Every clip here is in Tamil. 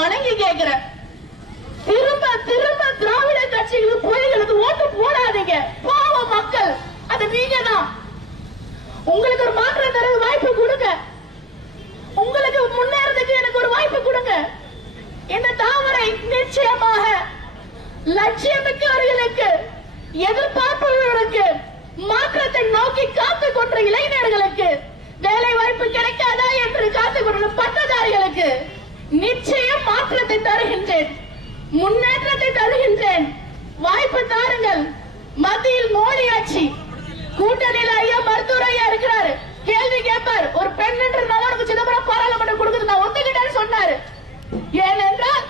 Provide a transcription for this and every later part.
வணங்கி கேட்கிறேன். திரும்ப திரும்ப திராவிட கட்சிகளுக்கு புலிகளுக்கு ஓட்டு போடாதீங்க. பாவ மக்கள் அது நீங்க தான். உங்களுக்கு ஒரு மாற்றம் தர வாய்ப்பு கொடுங்க. உங்களுக்கு முன்னேறதுக்கு எனக்கு ஒரு வாய்ப்பு கொடுங்க. இந்த தாமரை நிச்சயமாக லட்சியமிக்கவர்களுக்கு, எதிர்பார்ப்பவர்களுக்கு, மாற்றத்தை நோக்கி காத்துக் கொண்ட இளைஞர்களுக்கு, வேலை வாய்ப்பு கிடைக்காதா என்று காத்துக் கொண்ட பட்டதாரிகளுக்கு நிச்சயம் மாற்றத்தை தருகின்றேன், முன்னேற்றத்தை தருகின்றேன். வாய்ப்பு தாருங்கள். மத்தியில் மோடி ஆட்சி, கூட்டணியில் ஐயா மருத்துவர் ஐயா இருக்கிறாரு. கேள்வி கேட்பார், ஒரு பெண் என்று நலனுக்கு சிதம்பரம் பாராளுமன்றம் கொடுக்குது நான் ஒத்துக்கிட்டேன்னு சொன்னாரு. ஏனென்றால்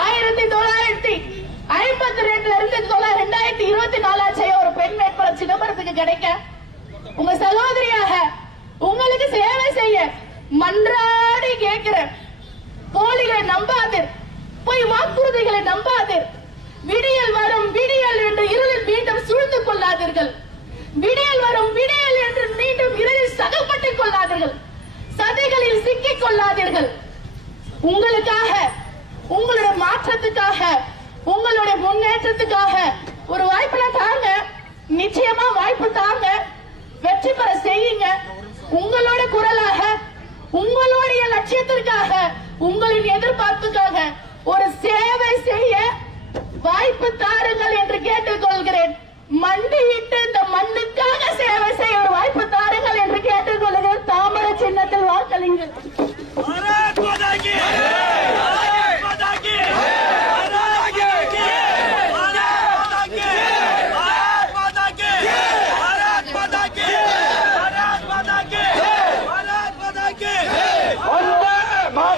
1952 இருந்து 2024 ஒரு பெண் வேட்பாளர் சிதம்பரத்துக்கு கிடைக்க, உங்க சகோதரியாக உங்களுக்கு சேவை செய்ய மன்றாடி கேட்கிறேன். போலிகளை நம்பாதீர், போய் வாக்குறுதிகளை நம்பாதீர். விடியல் வரும் விடியல் என்று இருளில் மீண்டும் சூழ்ந்து கொள்ளாதீர்கள். விடியல் வரும் விடியல் என்று மீண்டும் இருளில் சகப்பட்டுக் கொள்ளாதீர்கள். சதைகளில் சிக்கிக் கொள்ளாதீர்கள். உங்களுக்காக, உங்களுடைய மாற்றத்துக்காக, உங்களுடைய முன்னேற்றத்துக்காக ஒரு வாய்ப்பு தாங்க. நிச்சயமா வாய்ப்பு தாங்க. வெற்றி பெற செய்யுங்க. உங்களோட குரலாக, உங்களுடைய லட்சியத்திற்காக, உங்களின் எதிர்பார்ப்புக்காக ஒரு சேவை செய்ய வாய்ப்பு தாருங்கள் என்று கேட்டுக்கொள்கிறேன். மண்டியிட்டு இந்த மண்ணுக்காக சேவை செய்ய ஒரு வாய்ப்பு தாருங்கள் என்று கேட்டுக்கொள்கிறேன். தாமரை சின்னத்தில் வாக்களிங்கள்.